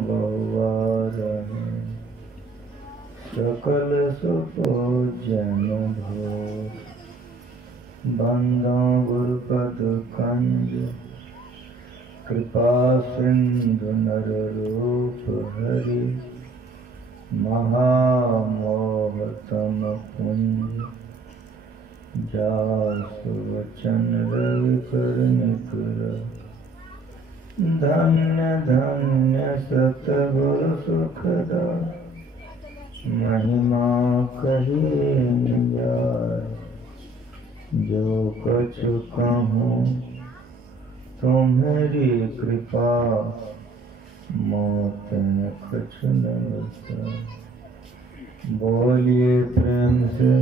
बहुवार सकल सुपूजन भो बंदो गुरुपद कंज कृपा सिंधु नर रूप हरि महामोह तम कुंज जासु वचन रवि कर निकल धन्य धन्य सतगुरु सुखदा महिमा कही निजाय जो कछु कहूँ तुम्हारी कृपा मौत कछु न बचा। बोलिए प्रेम से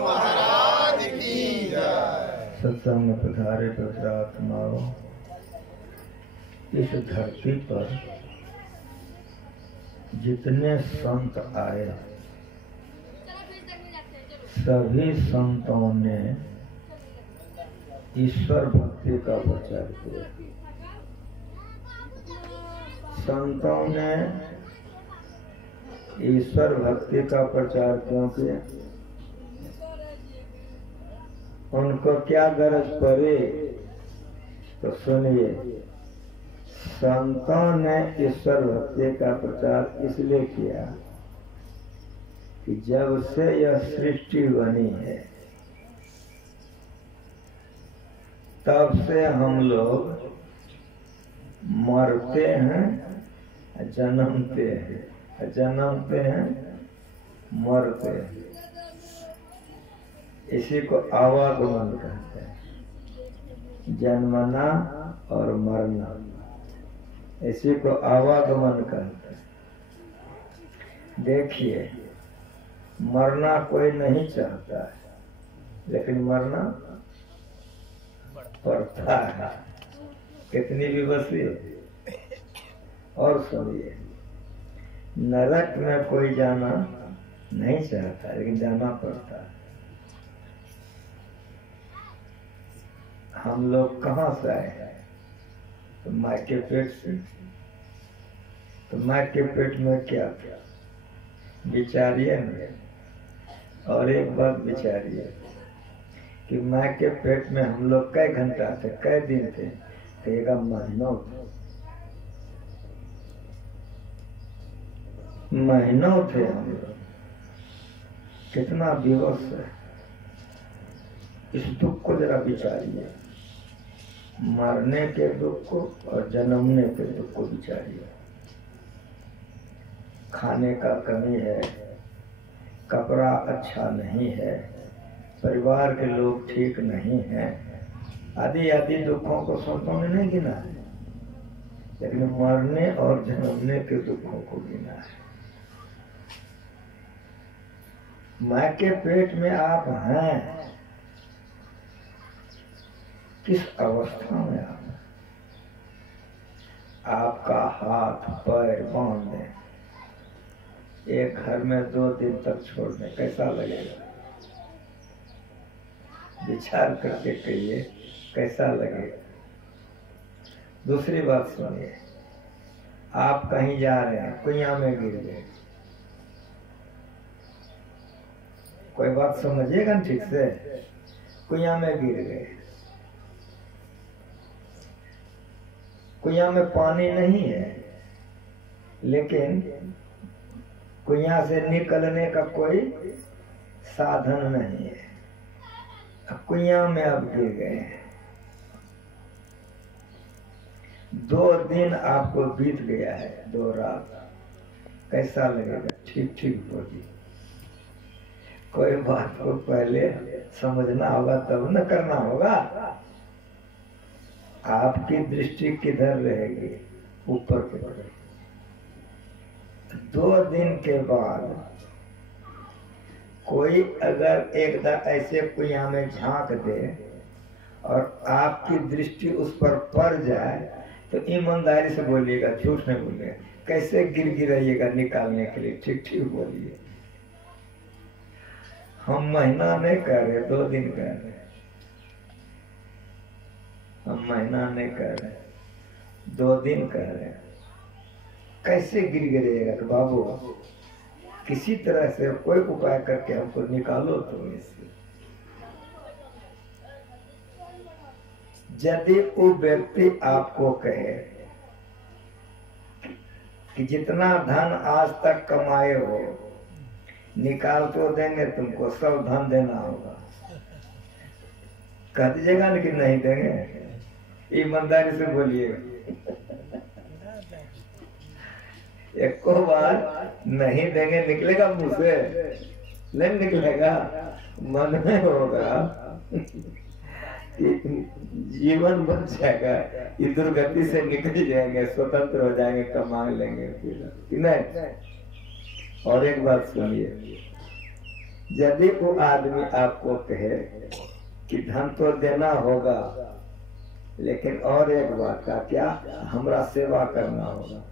महाराज की जय। सत्संग में पधारे पवित्र आत्माओं, इस धरती पर जितने संत आए सभी संतों ने ईश्वर भक्ति का प्रचार किया। संतों ने ईश्वर भक्ति का प्रचार क्यों किया? उनको क्या गरज पड़ी? तो सुनिए, संतों ने ईश्वर भक्ति का प्रचार इसलिए किया कि जब से यह सृष्टि बनी है तब से हम लोग मरते हैं, जन्मते हैं, जन्मते हैं, मरते हैं। इसी को आवागमन कहते हैं, जन्मना और मरना, इसी को आवागमन कहते हैं। देखिए, मरना कोई नहीं चाहता है, लेकिन मरना पड़ता है। कितनी विवश है। और सुनिए, नरक में कोई जाना नहीं चाहता, लेकिन जाना पड़ता है। हम लोग कहाँ से आए हैं? तो माँ के पेट से। तो माँ के पेट में क्या था? विचारिए न। और एक बात विचारिए कि माँ के पेट में हम लोग कई घंटा थे, कई दिन थे? कहेगा महीनों थे, महीनों थे हम लोग। कितना विवश है। इस दुख को जरा विचारिए, मरने के दुख को और जन्मने के दुख को विचारिए। खाने का कमी है, कपड़ा अच्छा नहीं है, परिवार के लोग ठीक नहीं हैं, आदि आदि दुखों को संतों ने नहीं गिना है, लेकिन मरने और जन्मने के दुखों को गिना है। माँ के पेट में आप हैं, किस अवस्था में आप हैं? आपका हाथ पैर बांध दें, एक घर में 2 दिन तक छोड़ दें, कैसा लगेगा? विचार करके कहिए कैसा लगेगा। दूसरी बात सुनिए, आप कहीं जा रहे हैं, कुइयां में गिर गए। कोई बात समझिएगा ठीक से। कुइयां में गिर गए, कुइयां में पानी नहीं है, लेकिन कुइयां से निकलने का कोई साधन नहीं है। कुइयां में अब गिर गए हैं, 2 दिन आपको बीत गया है, 2 रात। कैसा लगेगा? ठीक ठीक बोलिए। कोई बात को पहले समझना होगा तब न करना होगा। आपकी दृष्टि किधर रहेगी? ऊपर की तरफ। 2 दिन के बाद कोई अगर एकदम ऐसे कुइयां में झांक दे और आपकी दृष्टि उस पर पड़ जाए तो ईमानदारी से बोलिएगा, झूठ नहीं बोलिएगा। कैसे गिराइएगा निकालने के लिए? ठीक ठीक बोलिए। हम महीना नहीं कर रहे, 2 दिन कर रहे। हम महीना नहीं कर रहे, 2 दिन कर रहे। कैसे गिर गिरेगा कि बाबू किसी तरह से कोई उपाय करके हमको निकालो तुम इससे। यदि वो व्यक्ति आपको कहे कि जितना धन आज तक कमाए हो निकाल तो देंगे तुमको, सब धन देना होगा, कह दीजिएगा लेकिन नहीं देंगे, ईमानदारी से बोलिएगा। एक को बार नहीं देंगे निकलेगा मुंह से? नहीं निकलेगा, मन में होगा कि जीवन बच जाएगा, ये दुर्गति से निकल जाएंगे, स्वतंत्र हो जाएंगे, कमा लेंगे कि नहीं। और एक बात सुनिए, यदि वो आदमी आपको कहे कि धन तो देना होगा लेकिन और एक बात का क्या, हमरा सेवा करना होगा,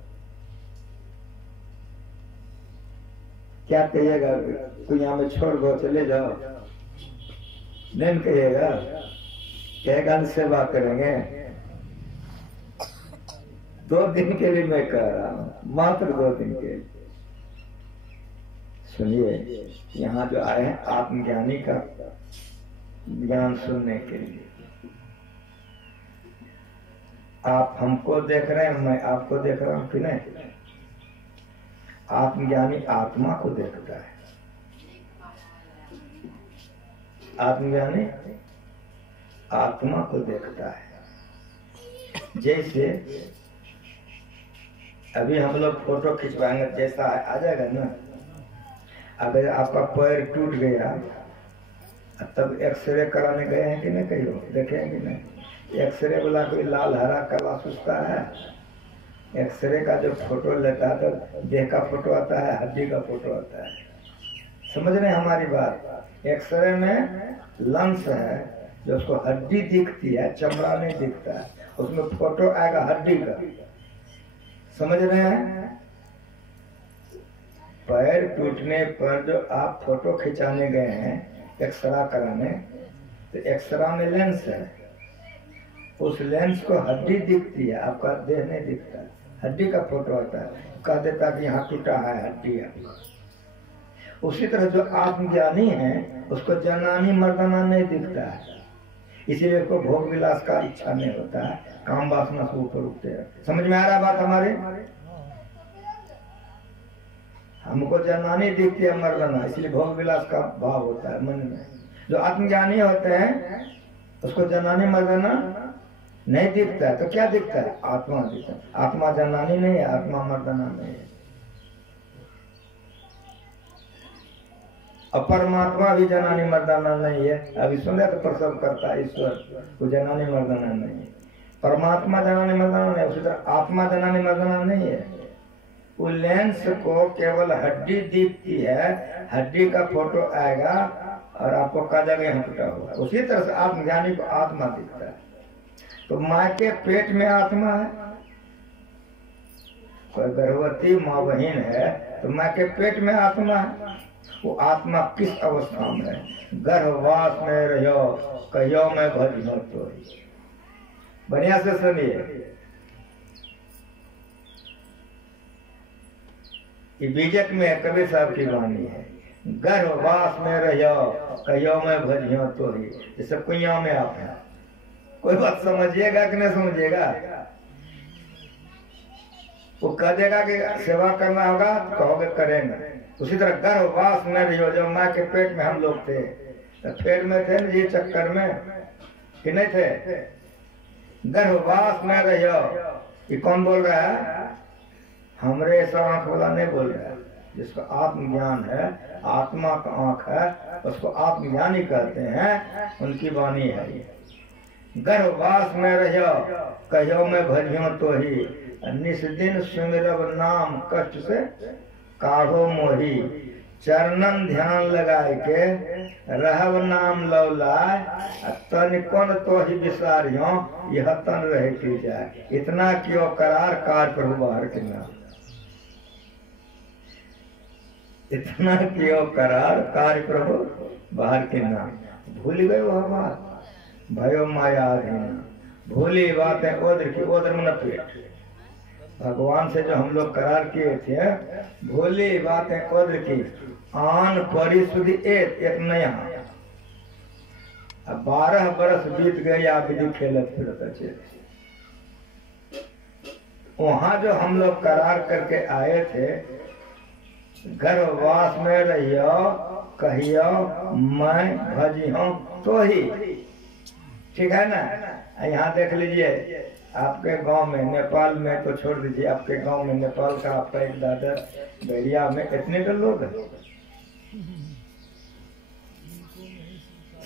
क्या कहिएगा? दुनिया में छोड़ दो चले जाओ? नहीं कहिएगा, कहेगा सेवा करेंगे। 2 दिन के लिए मैं कह रहा हूं, मात्र 2 दिन के लिए। सुनिए, यहाँ जो आए हैं आत्मज्ञानी का ज्ञान सुनने के लिए। आप हमको देख रहे हैं, मैं आपको देख रहा हूं कि नहीं? आत्मज्ञानी आत्मा को देखता है, आत्मज्ञानी आत्मा को देखता है। जैसे अभी हम लोग फोटो खिंचवाएंगे, जैसा आ जाएगा ना। अगर आपका पैर टूट गया तब एक्सरे कराने गए हैं कि नहीं? कहीं देखेंगे नहीं? एक्सरे वाला कोई लाल हरा काला सुस्ता है? एक्सरे का जो फोटो लेता है तो देह का फोटो आता है, हड्डी का फोटो आता है। समझ रहे हैं हमारी बात? एक्सरे में लंस है जो उसको हड्डी दिखती है, चमड़ा नहीं दिखता है, उसमें फोटो आएगा हड्डी का। समझ रहे हैं? पैर टूटने पर जो आप फोटो खिंचाने गए हैं एक्सरा कराने, तो एक्सरा में लेंस है, उस लेंस को हड्डी दिखती है, आपका देह नहीं दिखता है, हड्डी का फोटो आता है, कह देता कि यहाँ टूटा है हड्डी है। उसी तरह जो आत्मज्ञानी है उसको जनानी मर्दाना नहीं दिखता है, इसीलिए उसको भोग विलास का इच्छा नहीं होता है, काम वासना से ऊपर उठते हैं। समझ में आ रहा बात हमारे? हमको जनानी दिखती है मर्दाना, इसलिए भोग विलास का भाव होता है मन में। जो आत्मज्ञानी होते हैं उसको जनानी मर्दाना नहीं दिखता है, तो क्या दिखता है? आत्मा दिखता है। आत्मा जनानी नहीं है, आत्मा मर्दाना नहीं है। और परमात्मा भी जनानी मर्दाना नहीं है। अभी सुने तो प्रसव करता है ईश्वर, वो जनानी मर्दाना नहीं है। परमात्मा जनानी मर्दाना नहीं, उसी तरह आत्मा जनानी मर्दाना नहीं है। वो लेंस को केवल हड्डी दिखती है, हड्डी का फोटो आएगा और आपको कहा जाएगा यहाँ टूटा हुआ। उसी तरह से आत्मज्ञानी को आत्मा दिखता है। तो माँ के पेट में आत्मा है, कोई गर्भवती माँ बहन है तो माँ के पेट में आत्मा है। वो आत्मा किस अवस्था में है? गर्भवास में रहो कहियो में भजियो तो। बढ़िया से सुनिए, ये बीजक में है, कबीर साहब की वाणी है। गर्भवास में रहो कहियो में भजियो तो ही। जैसे कुइया में आप हैं, कोई बात समझिएगा कि नहीं समझिएगा? वो कह देगा कि सेवा करना होगा, कहोगे करेंगे। उसी तरह गर्भवास में रहो, जब माँ के पेट में हम लोग थे तो पेट में थे ना, ये चक्कर में कि नहीं थे? गर्भवास में रहो, ये कौन बोल रहा है? हमरे ऐसा आंख वाला नहीं बोल रहा है। जिसको आत्मज्ञान है, आत्मा का आंख है, उसको आत्मज्ञानी कहते हैं, उनकी वाणी है ये। गर्भवास में रहो कहियो में भजियो तो ही, निस्दिन सुमिरब नाम कष्ट से काढ़ो मोही। चरणन ध्यान लगाए के रहब नाम लौलाय, तन कौन तो ही विसारियो यह तन रहे की जाए। इतना क्यों करार कार प्रभु बाहर के नाम, इतना क्यों करार कार्य प्रभु बाहर के नाम। भूल गए वह बात, भयो माया अधीन, भूली बातें ओद्र की, ओद्र मन पेट। भगवान से जो हम लोग करार किए थे, भोली बातें कद्र की, आन परी सुधी एक नया। अब 12 बरस बीत गए, आप भी खेलत फिरत अच्छे। वहां जो हम लोग करार करके आए थे, गर्भवास में रहियो, कहियो मैं भजियो तो ही, ठीक है ना। यहाँ देख लीजिए, आपके गांव में, नेपाल में तो छोड़ दीजिए, आपके गांव में, नेपाल का आपका एक दादा बैरिया में इतने तो लोग हैं,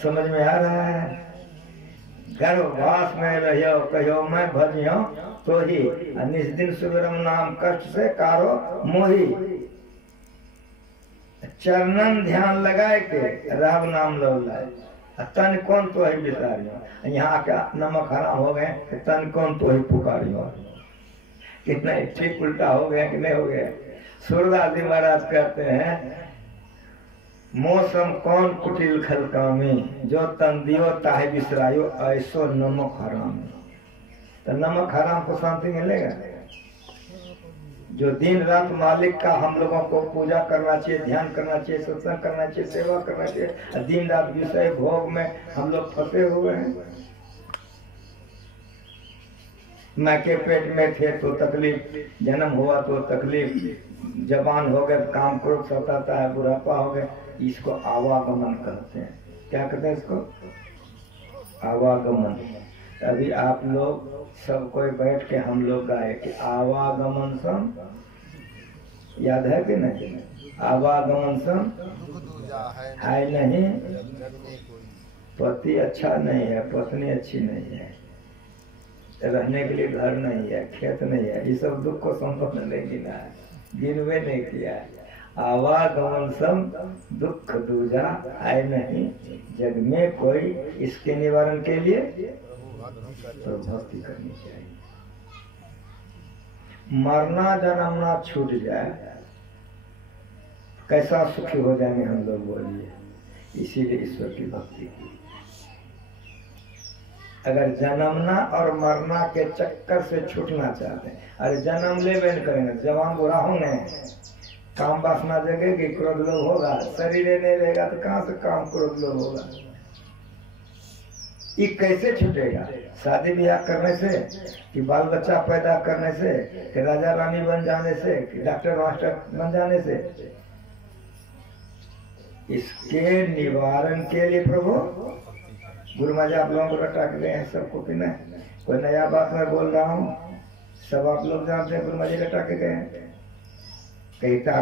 समझ में आ रहा है। गर्भवास में रहियो, कहियो मैं भजियो तो ही, निस्दिन सुबरम नाम कष्ट से कारो मोही। चरणन ध्यान लगाए के राम नाम लो लाए, तन कौन तो ही बिसारियो। यहाँ का नमक हराम हो गए, तन कौन तो ही पुकारियो। कितना ठीक उल्टा हो गया कि नहीं हो गया। सूरदास जी महाराज कहते हैं, मौसम कौन कुटिल खलकामी, जो तन दियो ताहे बिसरायो, ऐसो नमक हराम। तो नमक हराम को शांति मिलेगा। जो दिन रात मालिक का हम लोगों को पूजा करना चाहिए, ध्यान करना चाहिए, सत्संग करना चाहिए, सेवा करना चाहिए, दिन रात विषय भोग में हम लोग फंसे हुए हैं। माँ के पेट में थे तो तकलीफ, जन्म हुआ तो तकलीफ, जवान हो गए काम क्रोध सताता है, बुढ़ापा हो गए, इसको आवागमन कहते हैं। क्या कहते हैं इसको? आवागमन। अभी आप लोग सब कोई बैठ के हम लोग गाए कि आवागमन सम, याद है कि नहीं? आवागमन सम है नहीं, पति अच्छा नहीं है, पत्नी अच्छी नहीं है, रहने के लिए घर नहीं है, खेत नहीं है, ये सब दुख को संभव नहीं गिना है, गिनवे नहीं किया है। आवागमन सम दुख दूजा है नहीं, जग में कोई, इसके निवारण के लिए तो भक्ति करनी चाहिए। मरना जन्मना छूट जाए, कैसा सुखी हो जाएंगे हम लोग, बोलिए। इसीलिए ईश्वर की भक्ति की। अगर जन्मना और मरना के चक्कर से छूटना चाहते हैं, अरे जन्म ले बैन करेंगे, जवान बुरा होंगे, काम वासना जगेगी, क्रोध लोभ होगा, शरीर नहीं रहेगा तो कहाँ से काम क्रोध लोभ होगा। ये कैसे छूटेगा? शादी ब्याह करने से, कि बाल बच्चा पैदा करने से, कि राजा रानी बन जाने से, कि डॉक्टर मास्टर बन जाने से? इसके निवारण के लिए प्रभु गुरु महाराज आप लोगों को रटा के गए हैं सबको, कि नहीं? कोई नया बात मैं बोल रहा हूँ, सब आप लोग जानते हैं, गुरु महाराज रटा के गए हैं। कहता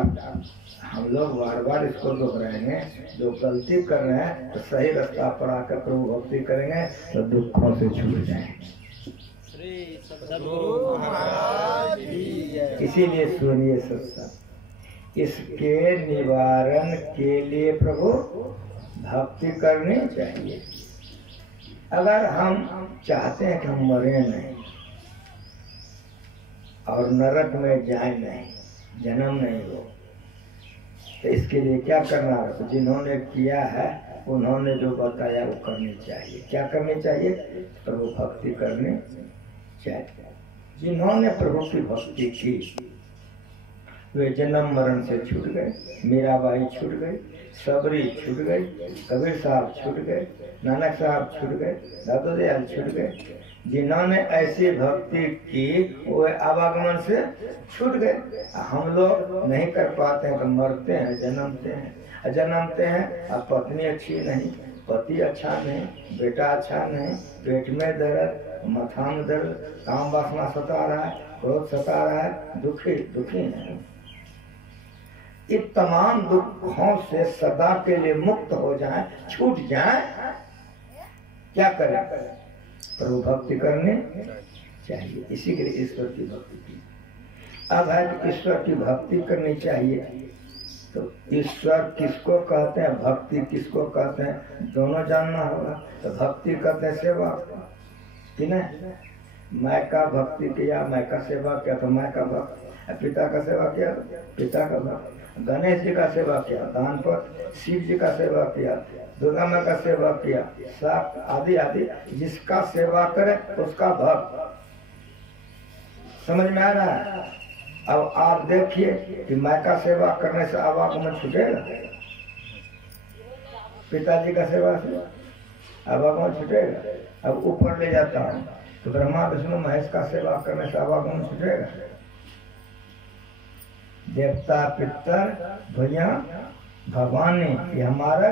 हम लोग बार बार इसको दोहराएंगे, जो गलती कर रहे हैं तो सही रास्ता पर आकर प्रभु भक्ति करेंगे तो दुखों से छूट जाएंगे। इसीलिए सुनिए सत्संग, इसके निवारण के लिए प्रभु भक्ति करनी चाहिए। अगर हम चाहते हैं कि हम मरे नहीं और नरक में जाए नहीं, जन्म नहीं हो, तो इसके लिए क्या करना है? तो जिन्होंने किया है उन्होंने जो बताया वो करनी चाहिए। क्या करनी चाहिए? प्रभु भक्ति करनी चाहिए। जिन्होंने प्रभु की भक्ति की वे जन्म मरण से छूट गए। मीराबाई छूट गई, सबरी छूट गई, कबीर साहब छूट गए, नानक साहब छूट गए, दादू दयाल छूट गए। जिन्होंने ऐसी भक्ति की वो आवागमन से छूट गए। हम लोग नहीं कर पाते हैं तो मरते हैं, जन्मते हैं और पत्नी अच्छी नहीं, पति अच्छा नहीं, बेटा अच्छा नहीं, पेट में दर्द, माथा में दर्द, काम वासना सता रहा है, क्रोध सता रहा है, दुखी है। ये तमाम दुखों से सदा के लिए मुक्त हो जाए, छूट जाए, क्या करें? प्रभु भक्ति करने चाहिए। इसी के लिए ईश्वर की भक्ति की। अब है कि ईश्वर की भक्ति करनी चाहिए, तो ईश्वर किसको कहते हैं, भक्ति किसको कहते हैं, दोनों जानना होगा। तो भक्ति कहते हैं सेवा, कि नहीं? मैं का भक्ति किया, मैं का सेवा किया तो मैं का भक्त, पिता का सेवा किया, पिता का भक्त, गणेश जी का सेवा किया, दान पर शिव जी का सेवा किया, दुर्गा माँ का सेवा किया, सब आदि आदि, जिसका सेवा करे उसका भक्त। समझ में आ रहा है? अब आप देखिए कि माँ का सेवा करने से आवागमन छूटेगा, पिताजी का सेवा से आवागमन छूटेगा। अब ऊपर ले जाता हूँ तो ब्रह्मा विष्णु महेश का सेवा करने से आवागमन छूटेगा। देवता पितर भैया भगवान ने ये हमारा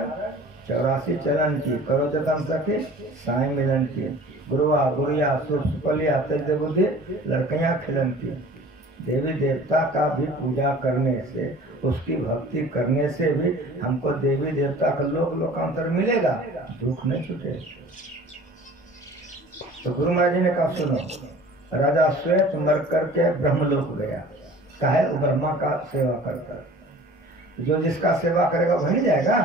84 चलन की करो जतन सके साई मिलन की, गुरुआ गुड़िया सुपलिया तेज बुद्धि लड़कियां खिलन की। देवी देवता का भी पूजा करने से, उसकी भक्ति करने से भी हमको देवी देवता का लोकांतर मिलेगा, दुख नहीं छूटेगा। तो गुरु महाराज जी ने कहा सुनो, राजा श्वेत मर करके ब्रह्मलोक गया, कहे वो ब्रह्मा का सेवा करता, जो जिसका सेवा करेगा वही जाएगा।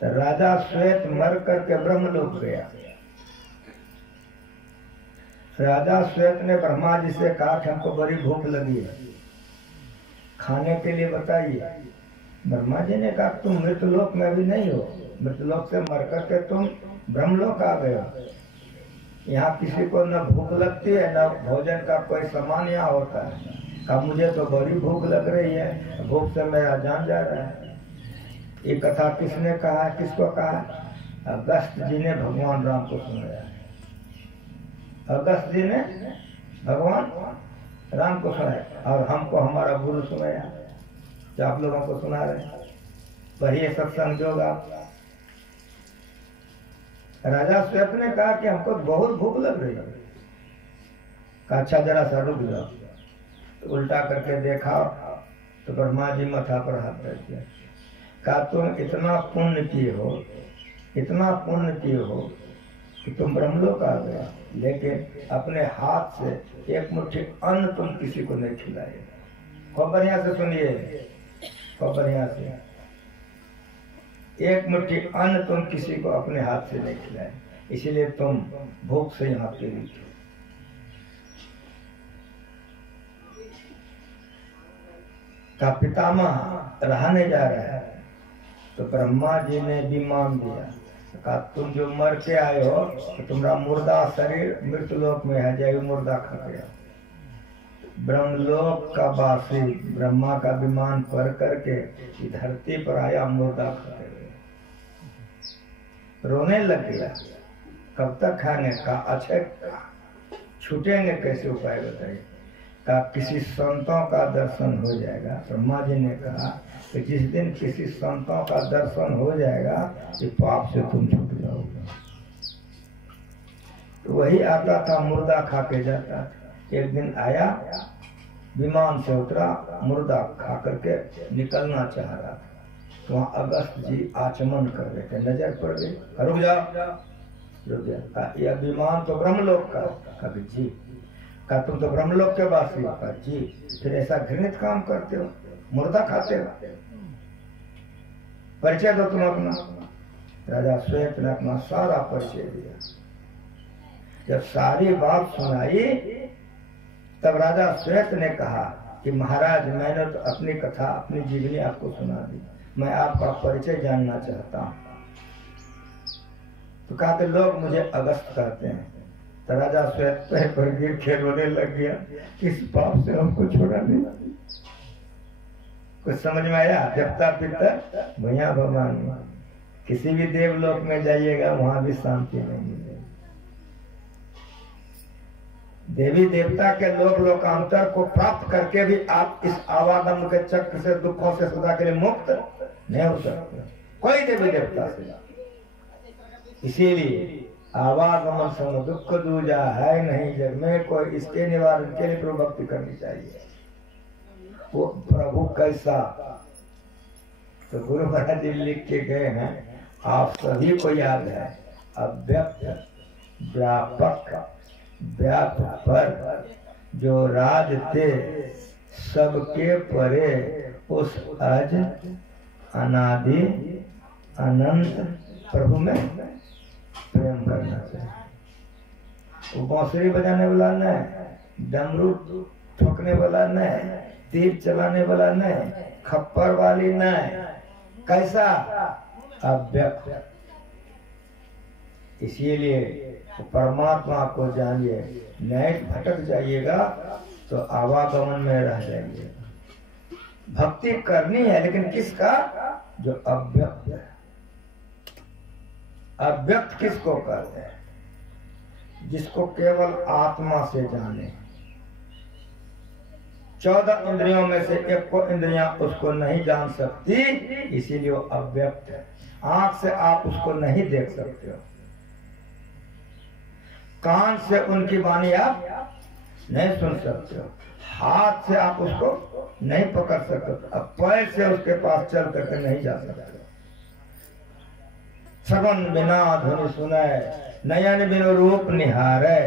तो राजा श्वेत मर करके ब्रह्मलोक गया। राजा श्वेत ने ब्रह्मा जी से कहा कि हमको बड़ी भूख लगी है, खाने के लिए बताइए। ब्रह्मा जी ने कहा तुम मृतलोक में भी नहीं हो, मृतलोक से मर करके तुम ब्रह्मलोक आ गए हो, यहाँ किसी को न भूख लगती है न भोजन का कोई सामान यहाँ होता है। कहा मुझे तो बड़ी भूख लग रही है, भूख से मेरा जान जा रहा है। ये कथा किसने कहा, किसको कहा? अगस्त जी ने भगवान राम को सुनाया। अगस्त जी ने भगवान राम को सुनाया और हमको हमारा गुरु सुनाया, जो आप लोगों को सुना रहे। बढ़िया सत्संग योग आप। राजा श्वेत ने कहा कि हमको बहुत भूख लग रही है। कहा अच्छा जरा सा रुक जाओ। तो उल्टा करके देखा तो ब्रह्मा जी माथा पर हाथ रख दिया। कहा तुम इतना पुण्य किए हो, इतना पुण्य किए हो कि तुम ब्रह्मलोक आ गए, लेकिन अपने हाथ से एक मुट्ठी अन्न तुम किसी को नहीं खिलाए। खूब बढ़िया से सुनिए, खूब बढ़िया से, एक मुट्ठी अन्न तुम किसी को अपने हाथ से नहीं खिलाए, इसीलिए तुम भूख से यहाँ पे हुई। का पितामह रहने जा रहा है तो ब्रह्मा जी ने भी मान दिया। कहा तुम जो मर के आए हो तो तुम्हारा मुर्दा शरीर मृतलोक में है, जाए मुर्दा खा गया। ब्रह्मलोक का वासी ब्रह्मा का विमान पर करके धरती पर आया, मुर्दा खाते हुए रोने लग गया। कब तक खाने का? अच्छे छूटेंगे कैसे, उपाय बताइए। का किसी संतों का दर्शन हो जाएगा। ब्रह्मा जी ने कहा कि जिस दिन किसी संतों का दर्शन हो जाएगा कि पाप से तुम छूट जाओगे। तो वही आता था, मुर्दा खा के जाता। एक दिन आया, विमान से उतरा, मुर्दा खा करके निकलना चाह रहा था। तो वहाँ अगस्त जी आचमन कर रहे थे, नजर पड़ गई। रुक जाओ, रुक गया। यह विमान तो ब्रह्मलोक का। कभी जी। कहा तुम तो ब्रह्मलोक के वासी हो। कहा जी। फिर ऐसा घृणित काम करते हो, मुर्दा खाते हो, परिचय दो तुम अपना। राजा श्वेत ने अपना सारा परिचय दिया। जब सारी बात सुनाई तब राजा श्वेत ने कहा कि महाराज मैंने तो अपनी कथा, अपनी जीवनी आपको सुना दी, मैं आपका परिचय जानना चाहता हूँ। तो कहते लोग मुझे अगस्त कहते हैं। तो राजा श्वेत पैर पर गिर के रोने लग गया, किस पाप से हमको छोड़ा नहीं। कुछ समझ में आया? देवता पितर भैया भगवान, किसी भी देवलोक में जाइएगा वहां भी शांति नहीं मिलेगी। देवी देवता के लोकांतर को प्राप्त करके भी आप इस आवागम के चक्र से, दुखों से सदा के लिए मुक्त नहीं हो सकते कोई देवी देवता से। इसीलिए आवागमन सम दुख दूजा है नहीं जग में, कोई इसके निवारण के लिए प्रभु भक्ति करनी चाहिए। वो प्रभु कैसा, तो गुरु महाराज जी लिख के गए हैं, आप सभी को याद है। अव्यक्त व्यापक व्यापक पर जो राज थे सबके परे, उस अज अनादि अनंत प्रभु में प्रेम करना चाहिए। वो बांसुरी बजाने वाला नहीं, डमरू ठोकने वाला नहीं, तीर चलाने वाला नहीं, खप्पर वाली नहीं। कैसा? अव्यक्त। इसीलिए परमात्मा को जानिए, नहीं भटक जाइएगा तो आवागमन में रह जाइएगा। भक्ति करनी है लेकिन किसका? जो अव्यक्त है। अव्यक्त किसको कहते हैं? जिसको केवल आत्मा से जाने। 14 इंद्रियों में से एक को इंद्रियां उसको नहीं जान सकती, इसीलिए वो अव्यक्त है। आंख से आप उसको नहीं देख सकते हो, कान से उनकी वाणी आप नहीं सुन सकते हो, हाथ से आप उसको नहीं पकड़ सकते, अब पैर से उसके पास चल करके नहीं जा सकते। श्रवण बिना ध्वनि सुने, नयन बिनु रूप निहारे,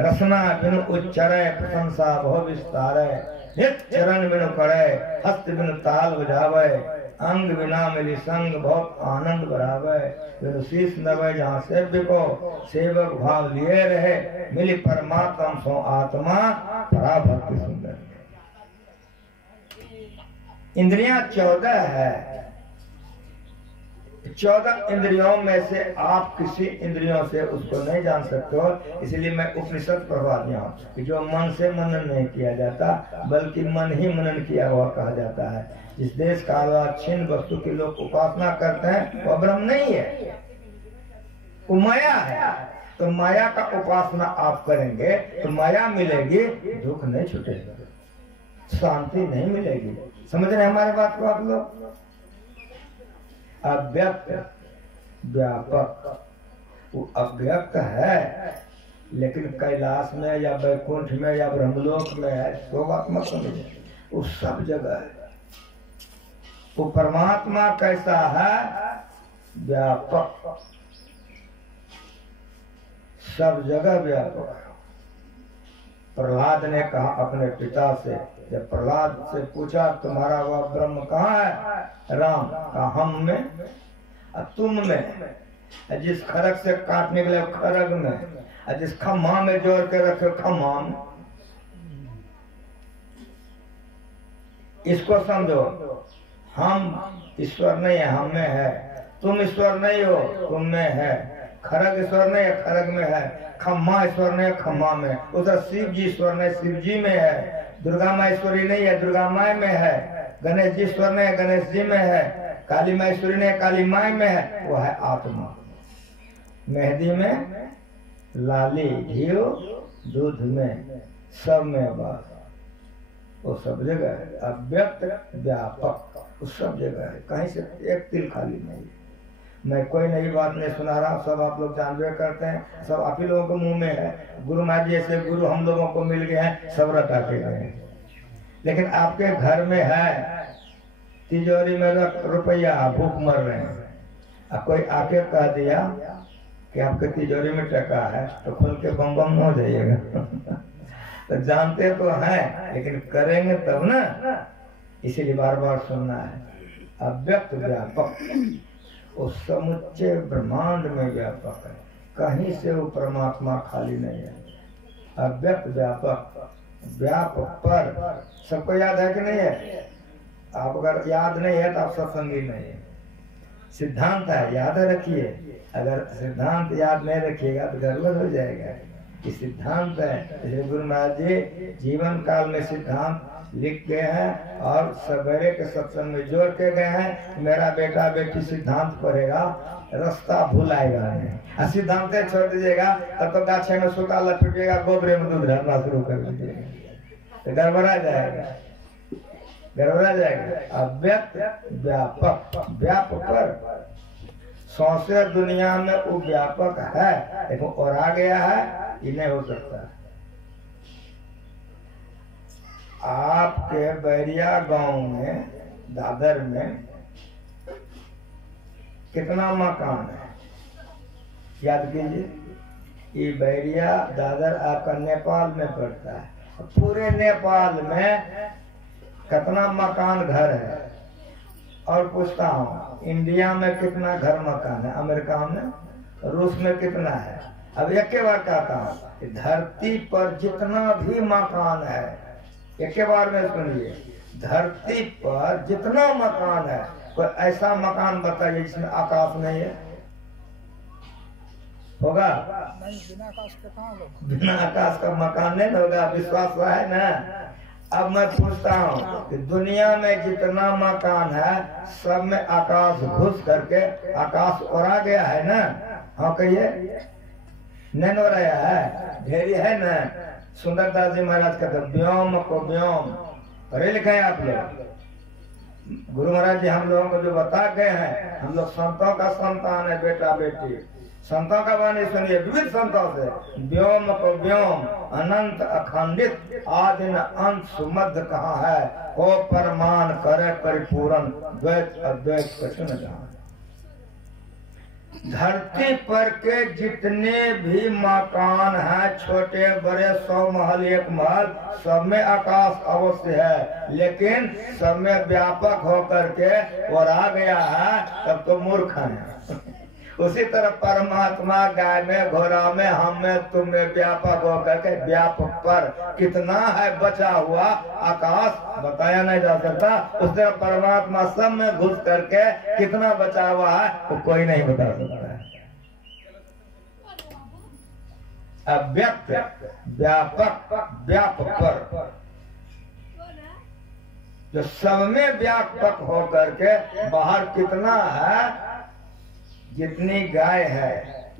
रसना बिनु उच्चरे, प्रशंसा बहु विस्तारे, नित्य चरण बिनु करे, हस्त बिनु ताल बजावे, अंग बिना मिली संग बहुत आनंद बढ़ावे, बिनु शीश नवे जहाँ सेव्य को, सेवक भाव लिए रहे, मिली परमात्मा सो आत्मा, परा भक्ति सुंदर। इंद्रियां 14 है, 14 इंद्रियों में से आप किसी इंद्रियों से उसको नहीं जान सकते हो। इसलिए मैं उपनिषद पढ़वा दिया हूँ कि जो मन से मनन नहीं किया जाता बल्कि मन ही मनन किया हुआ कहा जाता है। जिस देश काल छिन्न वस्तु की लोग उपासना करते हैं वह ब्रह्म नहीं है, वो माया है। तो माया का उपासना आप करेंगे तो माया मिलेगी, दुख नहीं छूटेगा, शांति नहीं मिलेगी। समझ रहे हमारे बात को आप लोग? अव्यक्त व्यापक, वो अव्यक्त है लेकिन कैलाश में या वैकुंठ में या ब्रह्मलोक में है, शोभात्मक समझे, वो सब जगह है। वो परमात्मा कैसा है? व्यापक, सब जगह व्यापक। प्रहलाद ने कहा अपने पिता से, जब प्रहलाद से पूछा तुम्हारा वह ब्रह्म कहाँ है? राम कहा हम में, तुम में, जिस खरग से काट निकले खरग में, जिस खम्मा में जोड़ के रखे खम्मा में। इसको समझो, हम ईश्वर नहीं है, हम में है। तुम ईश्वर नहीं हो, तुम में है। खरग ईश्वर नहीं है, खरग में है। खम्मा ईश्वर नहीं है, खम्मा में। उधर शिव जी ईश्वर नहीं, शिव जी में है। दुर्गा माँ ईश्वरी नहीं है, दुर्गा माँ में है। गणेश जी ईश्वर नहीं है, गणेश जी में है। काली माँ ईश्वरी नहीं है, काली माँ में है। वो है आत्मा। मेहंदी में लाली, घी दूध में, सब में बात, वो सब जगह है। अव्यक्त व्यापक, वो सब जगह है, कहीं से एक तिल खाली नहीं। मैं कोई नई बात नहीं सुना रहा, सब आप लोग जानबे करते हैं, सब आप ही लोगों के मुंह में है। गुरु महाराज जी ऐसे गुरु हम लोगों को मिल गए हैं, सब रटा के गए हैं। लेकिन आपके घर में है तिजोरी में रुपया, भूख मर रहे हैं, अब कोई आके कह दिया कि आपके तिजोरी में टका है तो खुल के बम बम हो जाइएगा। तो जानते तो हैं लेकिन करेंगे तब ना, इसीलिए बार बार सुनना है। अव्यक्त व्यापक, उस समुच्चय ब्रह्मांड में व्यापक है, कहीं से वो परमात्मा खाली नहीं है। अव्यक्त व्यापक, व्यापक पर, सबको याद है कि नहीं है? आप अगर याद नहीं है तो आप सत्संगी नहीं है। सिद्धांत है, याद रखिए। अगर सिद्धांत याद नहीं रखिएगा तो गड़बड़ हो जाएगा। ये सिद्धांत है। गुरु महाराज जी जीवन काल में सिद्धांत लिख गए हैं और सवेरे के सत्संग में जोड़ के गए हैं। मेरा बेटा बेटी सिद्धांत पढ़ेगा, रास्ता भूलाएगा नहीं। सिद्धांत छोड़ दीजिएगा तब तो गाछे में सूखा लपेटिएगा, गोबरे में दूध रहना शुरू कर दीजिएगा तो गड़बड़ा जाएगा, गड़बड़ा जाएगा। अव्यक्त व्यापक, व्यापक सौंसे दुनिया में वो व्यापक है, देखो और आ गया है, ये नहीं हो सकता। आपके बैरिया गांव में, दादर में कितना मकान है याद कीजिए। ये बैरिया दादर आपका नेपाल में पड़ता है। पूरे नेपाल में कितना मकान घर है? और पूछता हूँ इंडिया में कितना घर मकान है, अमेरिका में, रूस में कितना है? अब एक के बार कहता हूँ, धरती पर जितना भी मकान है, एक के बार में सुनिए, धरती पर जितना मकान है, कोई ऐसा मकान बताइए जिसमें आकाश नहीं है। होगा? नहीं, बिना आकाश के कहाँ होगा? बिना आकाश का मकान नहीं होगा। विश्वास है ना? अब मैं पूछता हूँ कि दुनिया में जितना मकान है सब में आकाश घुस करके आकाश उड़ा गया है ना? हाँ कहिए, नहीं हो रहा है? ढेरी है ना? सुंदरदास जी महाराज कहते व्योम को व्योम पढ़े लिखे हैं आप लोग। गुरु महाराज जी हम लोगों को जो बता गए हैं, हम लोग संतों का संतान है, बेटा बेटी। संतों का वाणी सुनिए, विविध संतों से। व्योम को व्योम अनंत अखंडित आदि न अंत सुमध्य कहाँ है, को परमान करे परिपूर्ण द्वैत अद्वैत कछु न जाने। धरती पर के जितने भी मकान हैं, छोटे बड़े, 100 महल 1 महल, सब में आकाश अवश्य है, लेकिन सब में व्यापक होकर के और आ गया है, तब तो मूर्ख है। उसी तरह परमात्मा गाय में, घोड़ा में, हम में, तुम में व्यापक होकर के व्यापक पर कितना है बचा हुआ आकाश बताया नहीं जा सकता। उस तरह परमात्मा सब में घुस करके कितना बचा हुआ है तो कोई नहीं बता सकता है। अव्यक्त व्यापक व्यापक पर जो सब में व्यापक होकर के बाहर कितना है, जितनी गाय है,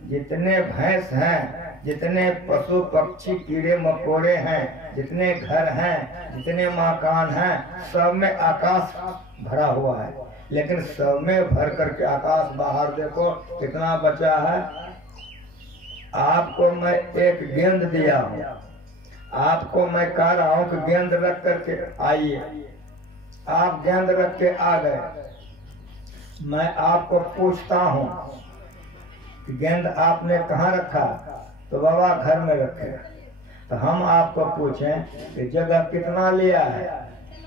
जितने भैंस हैं, जितने पशु पक्षी कीड़े मकोड़े हैं, जितने घर हैं, जितने मकान हैं, सब में आकाश भरा हुआ है। लेकिन सब में भर करके आकाश बाहर देखो कितना बचा है। आपको मैं एक गेंद दिया हूँ, आपको मैं कह रहा हूँ कि गेंद रख करके आइए, आप गेंद रख के आ गए। मैं आपको पूछता हूँ कि गेंद आपने कहाँ रखा, तो बाबा घर में रखे। तो हम आपको पूछें कि जगह कितना लिया है,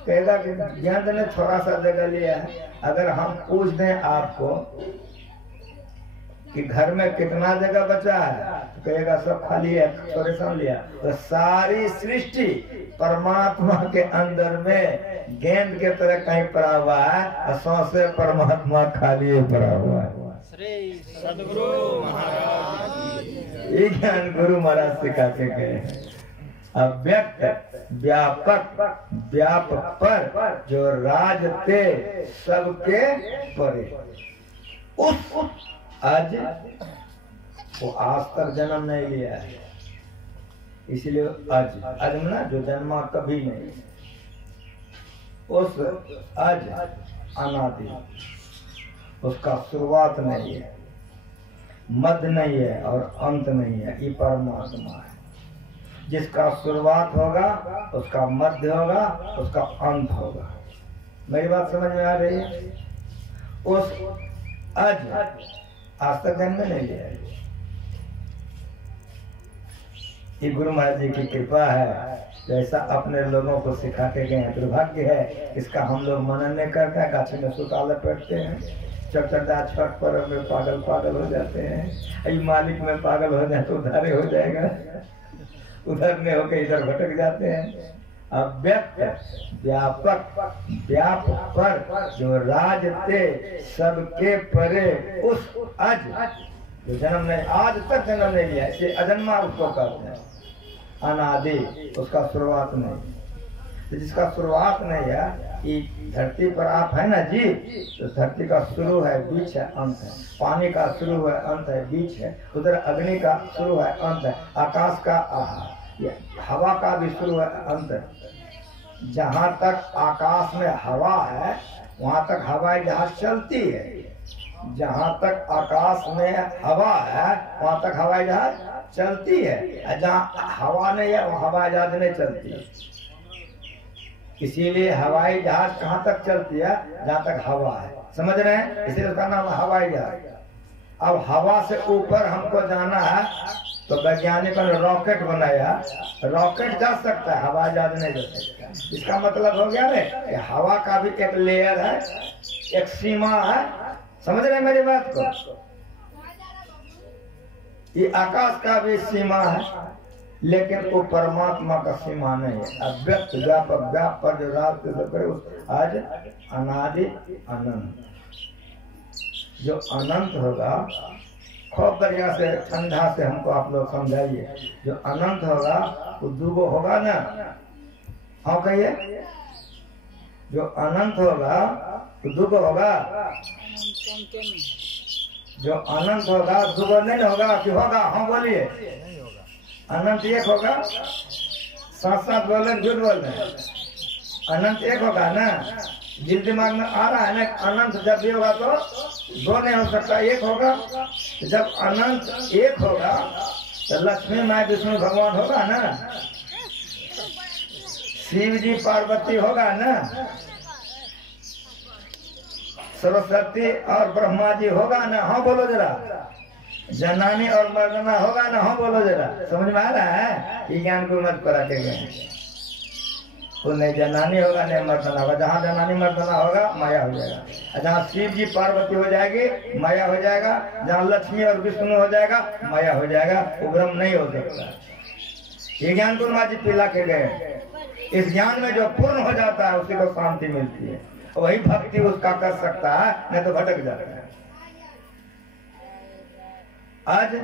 कहेगा कि गेंद ने थोड़ा सा जगह लिया है। अगर हम पूछ दें आपको कि घर में कितना जगह बचा है, तो कहेगा सब खाली है, थोड़े सा लिया। तो सारी सृष्टि परमात्मा के अंदर में गेंद के तरह कहीं पड़ा हुआ है और सौंसे परमात्मा खाली पड़ा हुआ है। सदगुरु महाराज ये ज्ञान गुरु महाराज सिखाते गए हैं। अव्यक्त व्यापक व्यापक पर जो राज थे सबके परे, उस आज वो आज तक जन्म नहीं लिया है, इसलिए आज ना जो जन्मा कभी नहीं, उस आज अनादि, उसका शुरुआत नहीं है, मध्य नहीं है और अंत नहीं है। ये परमात्मा है। जिसका शुरुआत होगा उसका मध्य होगा, उसका अंत होगा। मेरी बात समझ में आ रही है? उस आज तक जन्म नहीं लिया है। ये गुरु महाराज जी की कृपा है, जैसा अपने लोगों को सिखा के गए हैं। दुर्भाग्य है इसका हम लोग मनन नहीं करते हैं, गाछी में सुता लपेटते हैं, चकचका छठ पर्व में पागल हो जाते हैं। ये मालिक में पागल हो जाए तो उधारे हो जाएगा, उधर नहीं होके इधर भटक जाते हैं। अव्यक्त व्यापक व्यापक पर जो राज थे सबके परे, उस आज जो जन्म नहीं, आज तक जन्म नहीं लिया, इसे अजन्मा उसको कहते हैं। अनादि, उसका शुरुआत नहीं। तो जिसका शुरुआत नहीं है, कि धरती पर आप है ना जी, तो धरती का शुरू है, बीच है, अंत है। पानी का शुरू है, अंत है, बीच है। उधर अग्नि का शुरू है, अंत है। आकाश का हवा का भी शुरू है, अंत है। जहाँ तक आकाश में हवा है वहाँ तक हवाई जहाज चलती है। जहाँ तक आकाश में हवा है वहाँ तक हवाई जहाज चलती है। जहाँ हवा नहीं है वहाँ हवाई जहाज नहीं चलती। इसीलिए हवाई जहाज कहाँ तक चलती है? जहाँ तक हवा है। समझ रहे हैं? इसीलिए उसका नाम हवाई जहाज। अब हवा से ऊपर हमको जाना है तो वैज्ञानिकों ने रॉकेट बनाया। रॉकेट जा सकता है, हवाई जहाज नहीं जा सकता। इसका मतलब हो गया ना कि हवा का भी एक लेयर है, एक सीमा है। समझ रहे हैं मेरी बात को? ये आकाश का भी सीमा है, लेकिन वो परमात्मा का सीमा नहीं है। अव्यक्त व्यापक व्याप पर जो राज करे आज अनादि अनंत। जो अनंत होगा खूब बढ़िया से ठंडा से हमको आप लोग समझाइए। जो अनंत होगा वो दुगो होगा ना? हाँ कहिए। जो अनंत होगा तो दुगो होगा? जो अनंत होगा दुगो नहीं होगा कि होगा? हाँ बोलिए। अनंत एक होगा? साथ साथ बोल रहे, झूठ बोल रहे। अनंत एक होगा ना? जिस दिमाग में आ रहा है ना अनंत जब भी होगा तो दो नहीं हो सकता, एक होगा। जब अनंत एक होगा तो लक्ष्मी माँ विष्णु भगवान होगा ना? शिव जी पार्वती होगा ना? सरस्वती और ब्रह्मा जी होगा ना? हाँ बोलो जरा। जनानी और मर्दना होगा ना? हाँ बोलो जरा। समझ में आ रहा है? ये ज्ञान को मत करा के गए। तो नहीं जनानी होगा नहीं मर्दना होगा। जहाँ जनानी मर्दना होगा माया हो जाएगा। जहाँ शिव जी पार्वती हो जाएगी माया हो जाएगा। जहाँ लक्ष्मी और विष्णु हो जाएगा माया हो जाएगा। उग्रम नहीं हो सकता। ये ज्ञान को माँ जी पिला के गए। इस ज्ञान में जो पूर्ण हो जाता है उसी को शांति मिलती है। वही भक्ति उसका कर सकता है, नहीं तो भटक जाता है। आज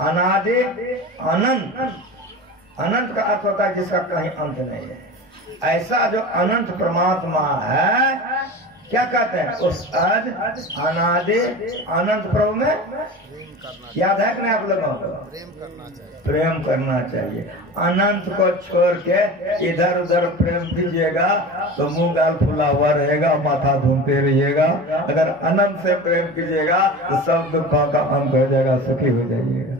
अनादि अनंत, अनंत का अर्थ होता है जिसका कहीं अंत नहीं है। ऐसा जो अनंत परमात्मा है क्या कहते हैं? उस आज अनादि अनंत प्रभु में याद है कि नहीं आप लोगों को? प्रेम करना चाहिए। अनंत को छोड़ के इधर उधर प्रेम कीजिएगा तो मुंह गाल फुला हुआ रहेगा, माथा घूमते रहिएगा। अगर अनंत से प्रेम कीजिएगा तो सब दुखों का अंत हो जाएगा, सुखी हो जाइएगा।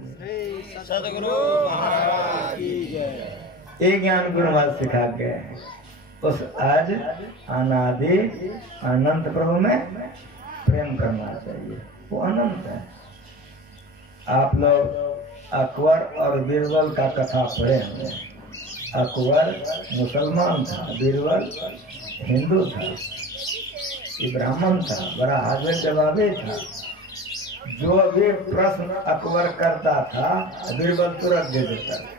सदगुरु महाराज की जय। ये ज्ञान गुरु महाराज सिखा के उस आज अनादि अनंत प्रभु में प्रेम करना चाहिए। वो अनंत है। आप लोग अकबर और बीरबल का कथा पढ़े होंगे। अकबर मुसलमान था, बीरबल हिंदू था, ये ब्राह्मण था, बड़ा हाजिर जवाबी था। जो भी प्रश्न अकबर करता था बीरबल तुरंत दे देता था।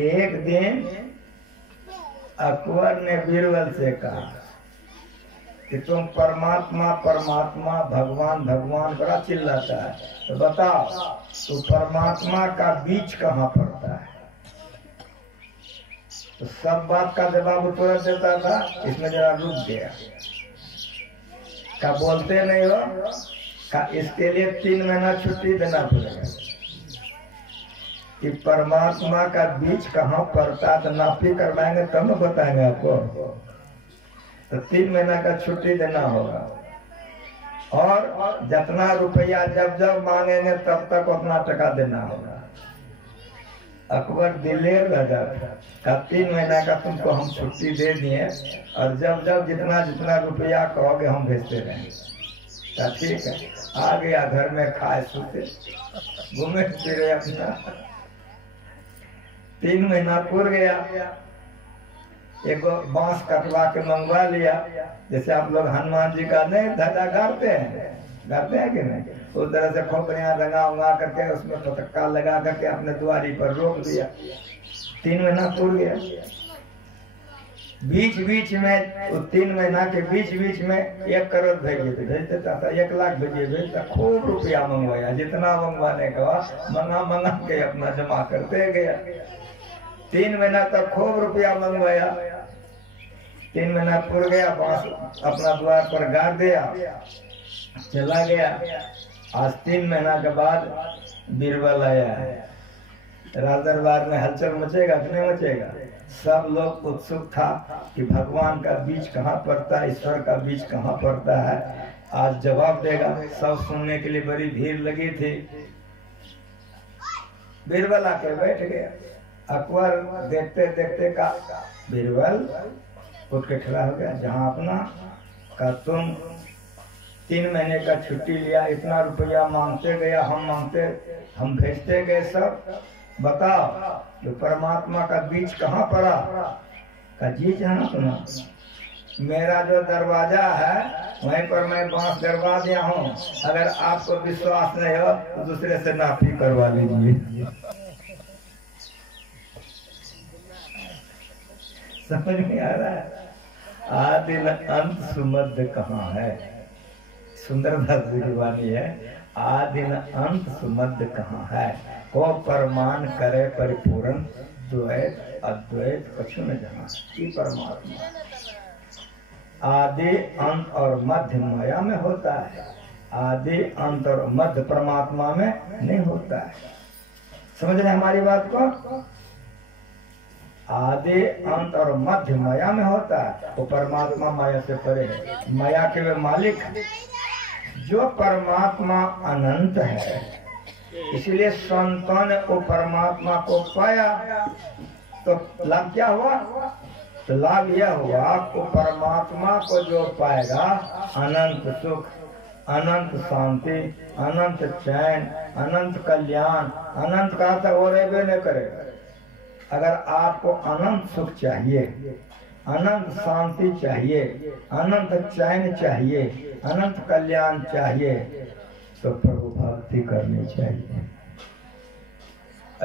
एक दिन अकबर ने बीरबल से कहा कि तुम परमात्मा परमात्मा भगवान भगवान बड़ा चिल्लाता है, तो बताओ तो परमात्मा का बीच कहाँ पड़ता है? तो सब बात का जवाब तुरंत देता था। इसमें जरा रुक गया। क्या बोलते नहीं हो? का इसके लिए 3 महीना छुट्टी देना पड़ेगा कि परमात्मा का बीच कहाँ पड़ता, तो नापी करवाएंगे तब न बताएंगे आपको। तो 3 महीना का छुट्टी देना होगा और जितना रुपया जब जब मांगेंगे तब तक उतना टका देना होगा। अकबर दिलेर राजा का 3 महीना का तुमको हम छुट्टी दे दिए और जब जब जितना जितना रुपया कहोगे हम भेजते रहेंगे। ठीक है। आ गया घर में, खाए सूते घूमे फिरे अपना। 3 महीना पूर गया। एक बांस कटवा के मंगवा लिया। जैसे आप लोग हनुमान जी का नहीं ध्वजा गाड़ते हैं कि नहीं? उस तरह से खोपड़ियां रंगा उंगा करके उसमें पटक्का लगा करके अपने द्वारी पर रोक दिया। 3 महीना पूर गया। बीच बीच में 3 महीना के बीच बीच में 1 करोड़ भेजिए तो भेज देता था, 1 लाख भेजिए भेजता। खूब रुपया मंगवाया, जितना मंगवाने का मंगा के अपना जमा करते गया। 3 महीना तक खूब रुपया मंगवाया। 3 महीना पूर गया, बांस अपना द्वार पर गाड़ दिया, चला गया। आज 3 महीना के बाद बीरबल आया है। राज दरबार में हलचल मचेगा कि नहीं मचेगा? सब लोग उत्सुक था कि भगवान का बीच कहाँ पड़ता है, ईश्वर का बीच कहाँ पड़ता है। आज जवाब देगा। सब सुनने के लिए बड़ी भीड़ लगी थी। बीरबल आके बैठ गया। अकबर देखते देखते का बीरबल उठ के खड़ा हो गया। जहाँ अपना का तुम 3 महीने का छुट्टी लिया, इतना रुपया मांगते गया, हम भेजते गए सब। बताओ जो परमात्मा का बीच कहाँ पड़ा? का जी जाना सुना। मेरा जो दरवाजा है वहीं पर मैं बांस गड़वा दिया हूँ। अगर आपको विश्वास नहीं हो तो दूसरे से नापी करवा लीजिए। समझ में आ रहा है? आदि न अंत सुमध्य कहाँ है? सुंदरदास जी की वाणी है। आदि न अंत सुमध्य कहाँ है, को परमान करे परिपूर्ण, द्वैत अद्वैत कछु न जहाँ। ये परमात्मा आदि अंत और मध्य माया में होता है, आदि अंत और मध्य परमात्मा में नहीं होता है। समझ रहे हमारी बात को? आदि अंत और मध्य माया में होता है, वो परमात्मा माया से परे है, माया के वे मालिक है। जो परमात्मा अनंत है, इसलिए संतों ने वो परमात्मा को पाया, तो लाभ क्या हुआ? तो लाभ यह हुआ कि परमात्मा को जो पाएगा अनंत सुख, अनंत शांति, अनंत चैन, अनंत कल्याण। अनंत का तो वो रहबे नहीं करेगा। अगर आपको अनंत सुख चाहिए, अनंत शांति चाहिए, अनंत चैन चाहिए, अनंत कल्याण चाहिए, तो प्रभु भक्ति करनी चाहिए।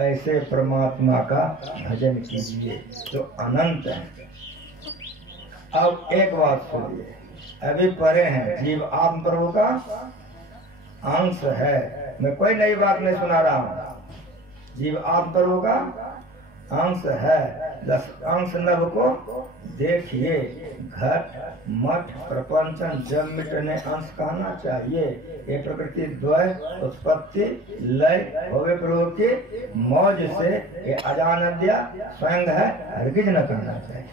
ऐसे परमात्मा का भजन कीजिए जो अनंत है। अब एक बात सुनिए, अभी परे हैं, जीव आत्म प्रभु का अंश है। मैं कोई नई बात नहीं सुना रहा हूँ। जीव आत्म प्रभु का अंश है। 10 अंश नभ को देखिए, घट मठ प्रपंचन जब मिटने अंश कहना चाहिए। ये प्रकृति द्वय उत्पत्ति लय होवे प्रभु की मौज से, ये अजानद्या स्वयं है, हरगिज न कहना चाहिए।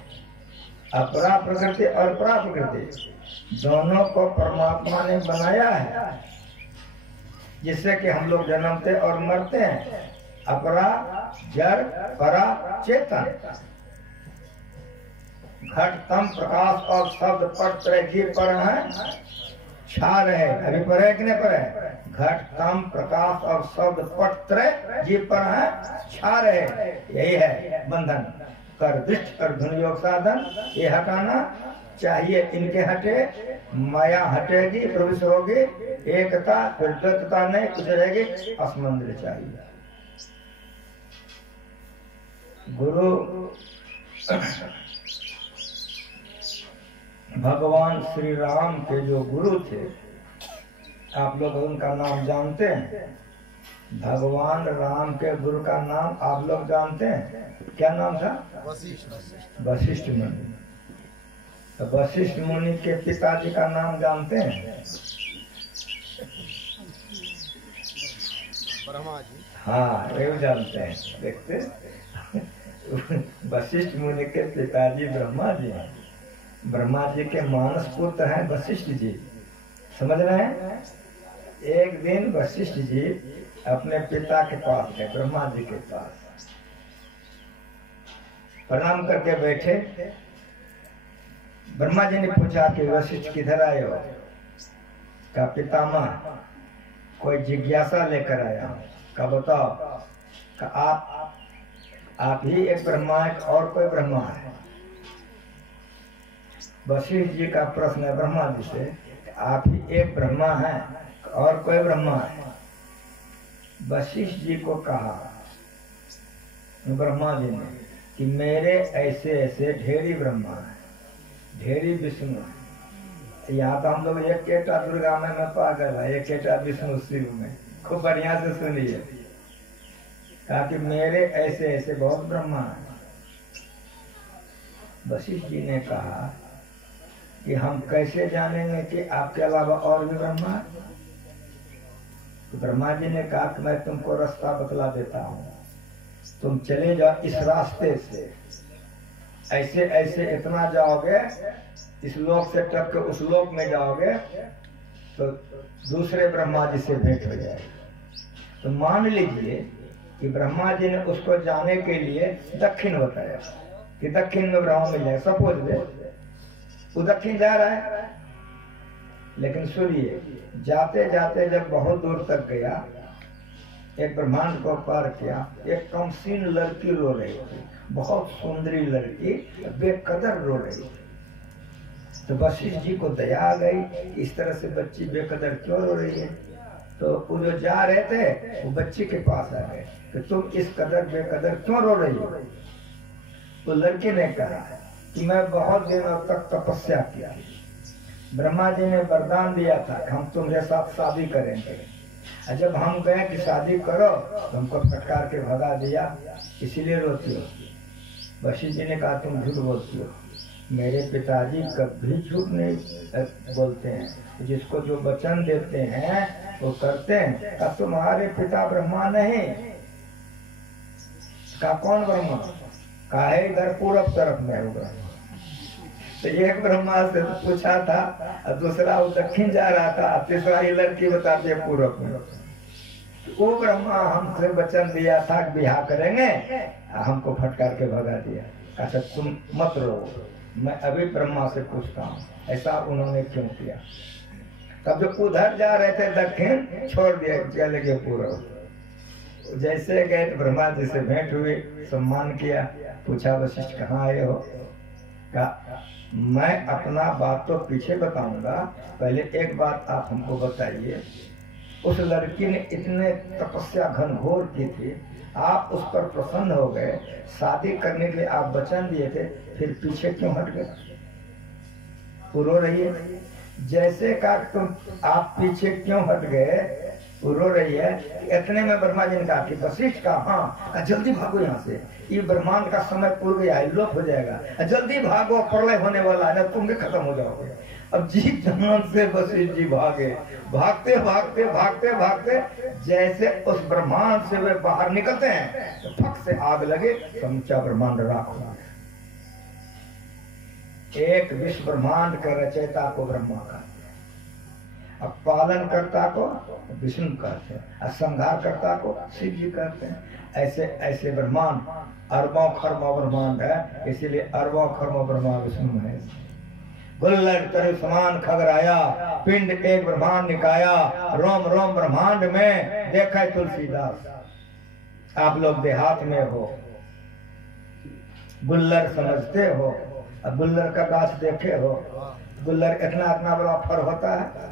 अपरा प्रकृति और परा प्रकृति दोनों को परमात्मा ने बनाया है, जिससे कि हम लोग जन्मते और मरते हैं। अपरा जड़, परा चेतन। घट तम प्रकाश और शब्द पट त्रय जी पर है, छा रहे। अभी पर है कि नहीं पर है? घट तम प्रकाश और शब्द पट त्रय जी पर है, छा रहे। यही है बंधन। कर दृष्ट कर धुन योग साधन, ये हटाना चाहिए। इनके हटे माया हटेगी, प्रविष्ट होगी एकता, फिर द्वैतता नहीं कुछ रहेगी, असमंद्र चाहिए। गुरु भगवान श्री राम के जो गुरु थे, आप लोग उनका नाम जानते हैं? भगवान राम के गुरु का नाम आप लोग जानते हैं? क्या नाम था? वशिष्ठ मुनि। तो वशिष्ठ मुनि के पिताजी का नाम जानते हैं? ब्रह्मा जी। हाँ, ये जानते हैं। देखते वशिष्ठ मुनि के पिताजी ब्रह्मा जी हैं। ब्रह्मा जी के मानस पुत्र हैं वशिष्ठ जी। समझ रहे हैं? एक दिन वशिष्ठ जी अपने पिता के पास गए, ब्रह्मा जी के पास प्रणाम करके बैठे। ब्रह्मा जी ने पूछा कि वशिष्ठ किधर आए हो? का पितामह कोई जिज्ञासा लेकर आया हूँ। का बताओ? का आप ही एक ब्रह्मा है और कोई ब्रह्मा है? वशिष्ठ जी का प्रश्न है ब्रह्मा जी से, आप ही एक ब्रह्मा है और कोई ब्रह्मा है? वशिष्ठ जी को कहा ब्रह्मा जी ने कि मेरे ऐसे ऐसे ढेरी ब्रह्मा है, ढेरी विष्णु है। यहाँ तो हम लोग एक केटा दुर्गा में पागल है, एक केटा विष्णु शिव में। खूब बढ़िया से सुनिए, कहा कि मेरे ऐसे ऐसे बहुत ब्रह्मा है। वशिष्ठ जी ने कहा कि हम कैसे जानेंगे कि आपके अलावा और भी ब्रह्मा है? तो ब्रह्मा जी ने कहा कि मैं तुमको रास्ता बतला देता हूँ, तुम चले जाओ इस रास्ते से, ऐसे ऐसे इतना जाओगे, इस लोक से टप के उस लोक में जाओगे तो दूसरे ब्रह्मा जी से भेंट हो जाएगी। तो मान लीजिए कि ब्रह्मा जी ने उसको जाने के लिए दक्षिण बताया कि दक्षिण में ब्रह्मा मिल जाएगा। सपोज दे वो दक्षिण जा रहा है, लेकिन सुनिए, जाते जाते जब बहुत दूर तक गया, एक ब्रह्मांड को पार किया, एक कमसीन लड़की रो रही थी, बहुत सुंदरी लड़की बेकदर रो रही थी। तो वशिष्ठ जी को दया आ गई, इस तरह से बच्ची बेकदर क्यों रो रही है? तो वो जो जा रहे थे वो बच्ची के पास आ गए कि तुम इस कदर बेकदर क्यों रो रही हो? तो लड़के ने कहा कि मैं बहुत दिनों तक तपस्या किया, ब्रह्मा जी ने वरदान दिया था कि हम तुम्हारे साथ शादी करेंगे, और जब हम कहें कि शादी करो तो हमको फटकार के भगा दिया, इसीलिए रोती हो। वशिष्ठ जी ने कहा तुम झूठ बोलती हो। मेरे पिताजी कभी झूठ नहीं बोलते हैं, जिसको जो वचन देते हैं वो करते हैं। का तुम्हारे पिता ब्रह्मा नहीं? का कौन ब्रह्मा? का है इधर पूरब तरफ में है ब्रह्मा। तो एक ब्रह्मा से तो पूछा था और दूसरा वो दक्षिण जा रहा था, तीसरा ये लड़की बताती है पूरब में। वो ब्रह्मा हमसे वचन दिया था कि ब्याह करेंगे, हमको फटकार के भगा दिया। अच्छा तुम मत रो, मैं अभी ब्रह्मा से पूछता हूँ ऐसा उन्होंने क्यों किया। तब जो उधर जा रहे थे दक्षिण, छोड़ दिया, चले गए पूरब। जैसे गए तो ब्रह्मा जी से भेंट हुई, सम्मान किया, पूछा वशिष्ठ कहाँ आए हो? कहा मैं अपना बात तो पीछे बताऊंगा, पहले एक बात आप हमको बताइए। उस लड़की ने इतने तपस्या घनघोर की थी, आप उस पर प्रसन्न हो गए, शादी करने के लिए आप वचन दिए थे, फिर पीछे क्यों हट गए? रो रही है। जैसे कहा तुम आप पीछे क्यों हट गए, रो रही है। इतने में ब्रह्मा जी ने कहा कि वशिष्ठ का हाँ जल्दी भागो यहाँ से, ये ब्रह्मांड का समय पूर गया है, लोप हो जाएगा, जल्दी भागो, प्रलय होने वाला है, तुम भी खत्म हो जाओगे। अब जी जान से वशिष्ठ जी भागे, भागते भागते भागते भागते जैसे उस ब्रह्मांड से वे बाहर निकलते हैं तो फक से आग लगे, समूचा ब्रह्मांड राख हो गया। एक विश्व ब्रह्मांड के रचयिता को ब्रह्मा कहते हैं, अब पालन करता को विष्णु कहते हैं, और संहार करता को शिव जी कहते हैं। ऐसे ऐसे ब्रह्मांड अरबों खरबों ब्रह्मांड है, इसीलिए अरबों खरबों ब्रह्मा विष्णु है। गुल्लर तरु समान खगराया, पिंड एक ब्रह्मांड निकाया, रोम रोम ब्रह्मांड में देखा तुलसीदास। आप लोग देहात में हो, गुल्लर समझते हो, अब गुल्लर का गाछ देखे हो, गुल्लर इतना इतना बड़ा फर होता है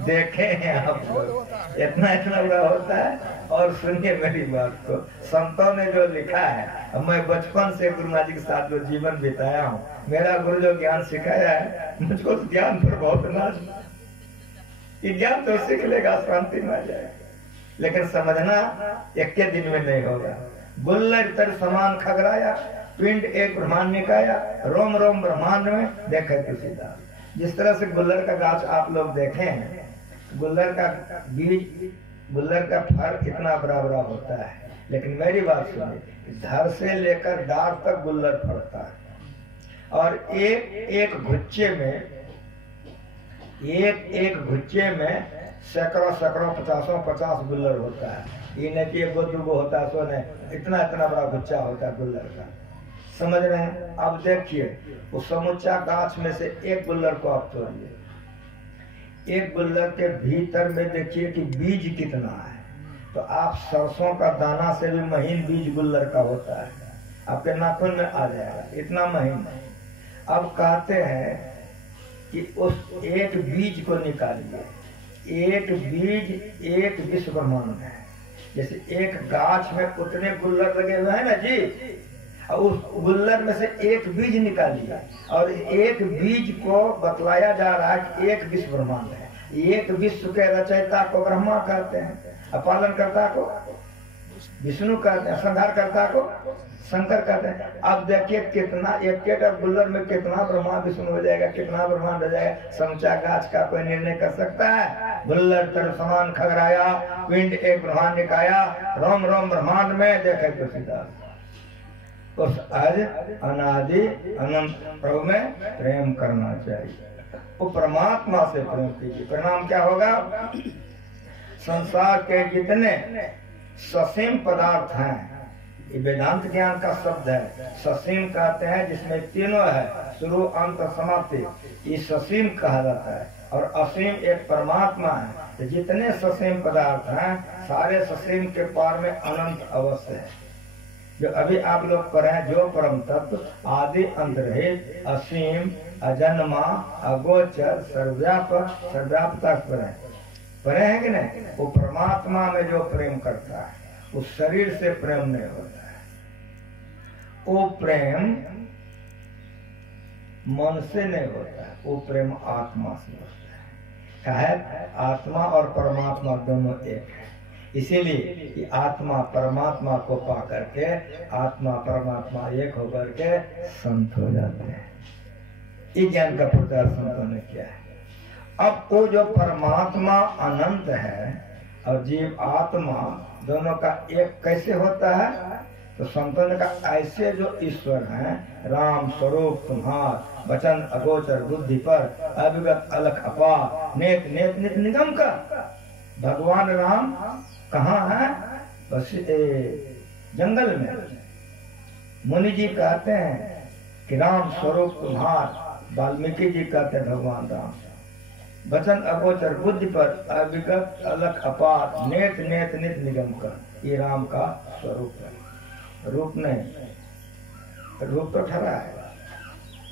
देखे हैं आप लोग, इतना इतना बड़ा होता है। और सुनिए मेरी बात को, संतों ने जो लिखा है, मैं बचपन से गुरु महाराज जी के साथ जो जीवन बिताया हूँ, मेरा गुरु जो ज्ञान सिखाया है, मुझको ज्ञान पर बहुत नाज, ये ज्ञान तो सीख लेगा, शांति में आ जाएगा, लेकिन समझना एक के दिन में नहीं होगा। गुल्लर तर समान खगराया, पिंड एक ब्रह्मांड निकाया, रोम रोम ब्रह्मांड में देखे तुलसीदास। जिस तरह से गुल्लर का गाछ आप लोग देखे हैं, गुल्लर का बीज, गुल्लर का फल इतना बड़ा बड़ा होता है, लेकिन मेरी बात सुनिए, धर से लेकर डाल तक गुल्लर फलता है। और एक एक गुच्छे में सैकड़ों सैकड़ों पचासों 50 गुल्लर होता है। ये नहीं कि एगो दूगो होता है, सो नहीं, इतना इतना बड़ा गुच्छा होता है गुल्लर का। समझ रहे हैं? अब देखिए उस समूचा गाछ में से एक गुल्लर को आप तोड़िए, एक गुल्लर के भीतर में देखिए कि बीज कितना है, तो आप सरसों का दाना से भी महीन बीज गुल्लर का होता है, आपके नाखून में आ जाएगा, इतना महीन। अब कहते हैं कि उस एक बीज को निकालिए, एक बीज एक विश्व ब्रह्मांड है। जैसे एक गाछ में उतने गुल्लर लगे हुए हैं ना जी, उस गुल्लर में से एक बीज निकालिए, और एक बीज को बतलाया जा रहा है कि एक विश्व ब्रह्मांड है। एक विश्व के रचयिता को ब्रह्मा कहते हैं, पालन करता को विष्णु कहते हैं, संहार करता को शंकर कहते हैं। अब देखिए कितना एक गुल्लर में कितना ब्रह्मा विष्णु हो जाएगा, कितना ब्रह्मांड हो जाएगा, समूचा गाछ का कोई निर्णय कर सकता है? गुल्लर तर समान खगराया, पिंड एक ब्रह्मांड निकाया, रोम रोम ब्रह्मांड में देखे तुलसीदास। उस आज अनादि अनंत प्रभु में प्रेम करना चाहिए, वो परमात्मा से प्रेम कीजिए। परिणाम क्या होगा? संसार के जितने ससीम पदार्थ हैं, ये वेदांत ज्ञान का शब्द है, ससीम कहते हैं जिसमें तीनों है, शुरू अंत समाप्ति, ये ससीम कहा जाता है। और असीम एक परमात्मा है, तो जितने ससीम पदार्थ हैं सारे ससीम के पार में अनंत अवश्य है। जो अभी आप लोग पढ़े, जो परम तत्व आदि अंत रहित असीम अजन्मा अगोचर सर्वव्यापक सर्वव्यापता पढ़े हैं कि नहीं? वो परमात्मा में जो प्रेम करता है, उस शरीर से प्रेम नहीं होता है, वो प्रेम मन से नहीं होता है, वो प्रेम आत्मा से होता है। क्या है? आत्मा और परमात्मा दोनों एक है। इसीलिए कि आत्मा परमात्मा को पा करके आत्मा परमात्मा एक होकर के संत हो जाते हैं। इस ज्ञान का प्रचार संतों ने किया है। अब वो जो परमात्मा अनंत है और जीव आत्मा दोनों का एक कैसे होता है? तो संतों ने कहा ऐसे जो ईश्वर हैं, राम स्वरूप तुम्हार वचन अगोचर बुद्धि पर अविगत अलख अपार नेत नेत नित निगम का। भगवान राम कहाँ है? बस जंगल में। मुनि जी कहते हैं कि राम स्वरूप तुम्हार, वाल्मीकि जी कहते हैं भगवान राम वचन अगोचर बुद्धि पर अविगत अलख अपार नेत नेत नित निगम का। ये राम का स्वरूप है, रूप नहीं। रूप तो ठहरा है,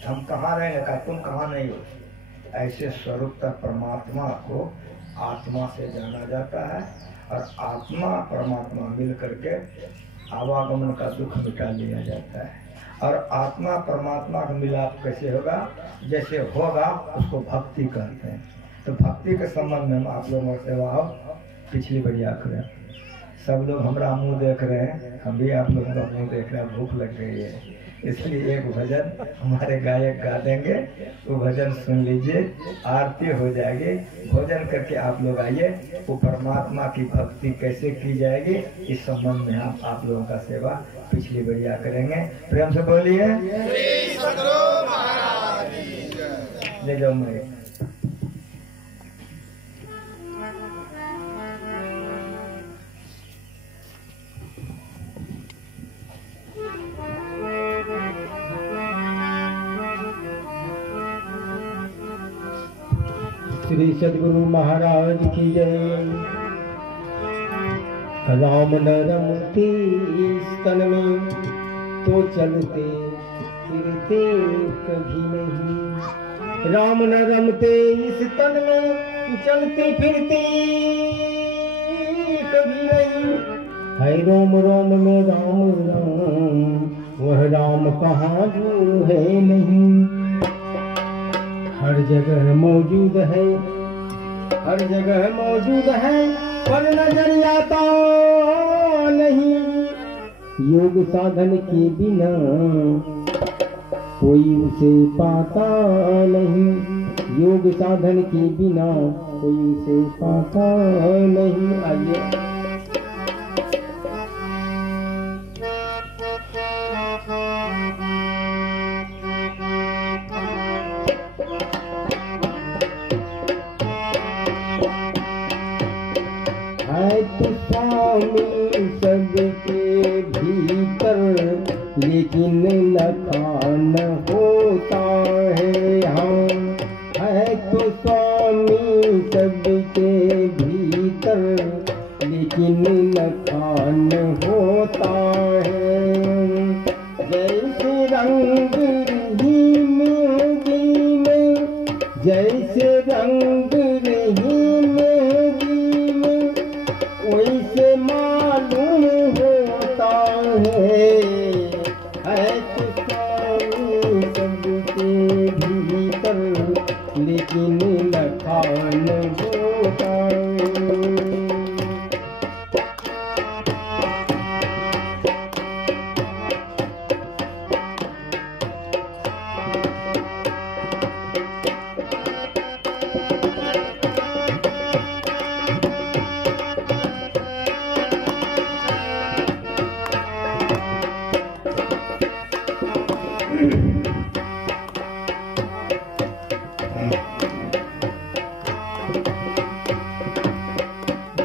हम कहाँ रहेंगे का तुम कहाँ नहीं हो। ऐसे स्वरूप तक परमात्मा को आत्मा से जाना जाता है और आत्मा परमात्मा मिल करके आवागमन का दुख मिटा लिया जाता है। और आत्मा परमात्मा का मिलाप कैसे होगा? जैसे होगा उसको भक्ति कहते हैं। तो भक्ति के संबंध में हम आप लोगों से सेवा पिछली बढ़िया करें। सब लोग हमारा मुंह देख रहे हैं, हम भी आप लोगों का मुंह देख रहे हैं, भूख लग गई है। इसलिए एक भजन हमारे गायक गा देंगे, वो भजन सुन लीजिए, आरती हो जाएगी। भोजन करके आप लोग आइए, वो परमात्मा की भक्ति कैसे की जाएगी इस संबंध में हम आप लोगों का सेवा पिछली बढ़िया करेंगे। प्रेम से बोलिए ले जाओ मैं। श्री सद्गुरु महाराज की जय। राम न रमते इस तन में तो चलते फिरते कभी नहीं। राम न रमते इस तन में तो चलते फिरते कभी नहीं। है रोम रोम में राम राम, वह राम कहाँ जो है नहीं। हर जगह मौजूद है, हर जगह मौजूद है, पर नजर आता नहीं। योग साधन के बिना कोई उसे पाता नहीं। योग साधन के बिना कोई उसे पाता नहीं। आइए सबके भीतर लेकिन लखान होता है। हम है तो स्वामी सबके भीतर लेकिन लखान होता है। जैसे रंग रही मेहंदी में, जैसे रंग रही मेहंदी में, वैसे मालूम होता है तो स्वामी सबके भीतर लेकिन लखान होता है।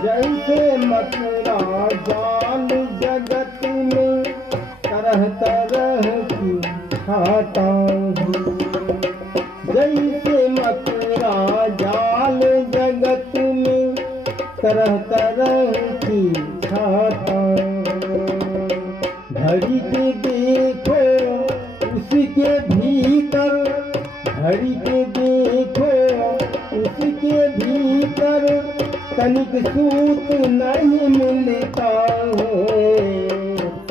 जैसे मथुरा जाल जगत में तरह तरह की खाता हूँ। जैसे मथुरा जाल जगत में तरह तरह की खाता हूँ। घड़ी के देखो उसके भीतर, घड़ी के देखो उसके भीतर तनिक सूत नहीं मिलता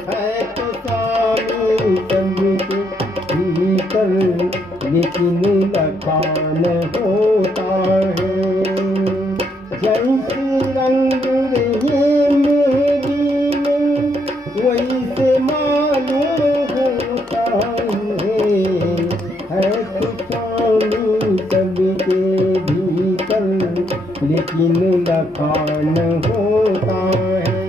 है तो स्वामी सबके भीतर लेकिन लखान होता है। जैसे रंग रहे मेरी में वैसे मालूम होता है तो पानी सबके भीतर लेकिन लखान होता है।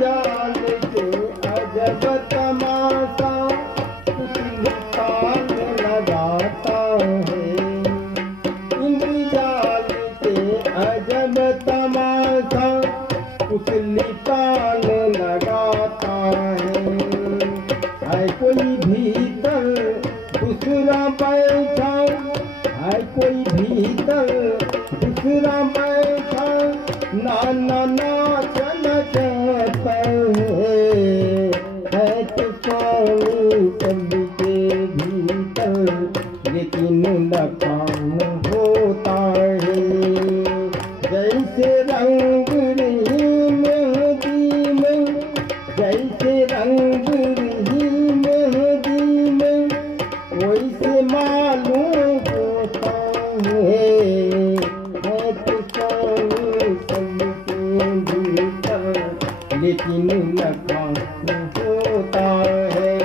जाल से अजब तमाशा पुतली ताल लगाता है। इंद्रजाल से अजब तमाशा पुतली ताल लगाता है कोई भीतर दूसरा बैठा है कोई भीतर दूसरा बैठा नाना नाच नचाता है तो पानी सबके भीतर लेकिन लखान होता है। जैसे रंग रही मेहंदी में जैसे रंग रही मेहंदी में वैसे मालूम होता है तो पानी सबके भीतर लेकिन लखान होता है।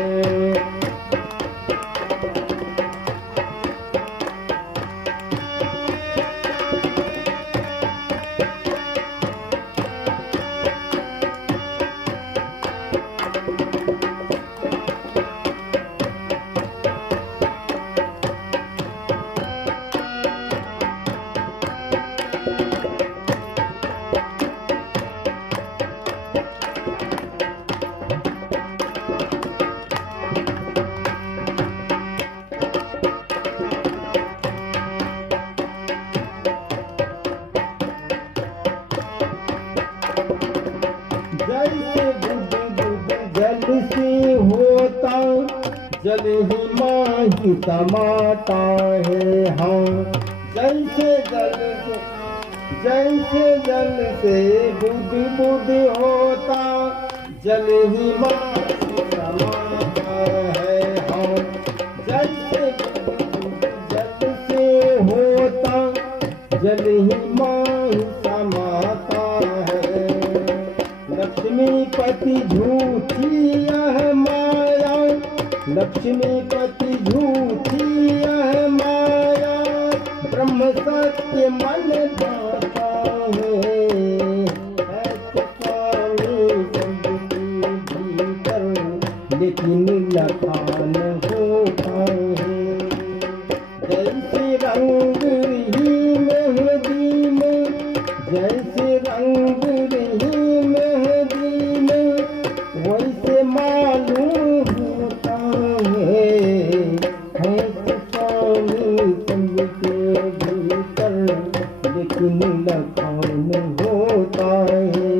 जैसे बुद बुद जल से होता जल ही माही समाता है। हाँ जैसे जल से बुद बुद होता जल ही माही समाता है। हाँ जैसे बुद बुद जल से होता जल ही माही समाता है। लक्ष्मीपति झूठी यह माया लक्ष्मीपति झूठी यह माया ब्रह्म सत्य मन पाता है तो पानी सबके भीतर लेकिन लखान होता है। जैसे रंग रही मेहंदी में जैसे रंग रही मेहंदी में वैसे मालूम होता है तो पानी सबके भीतर लेकिन लखान होता है।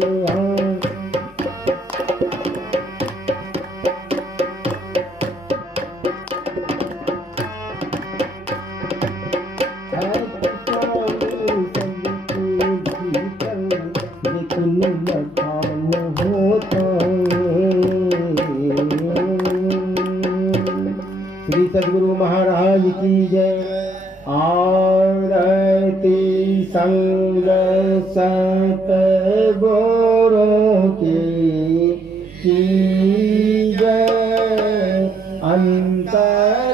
श्री सद्गुरु महाराज की जय। आरती संग सत गुरु की जय। अंतर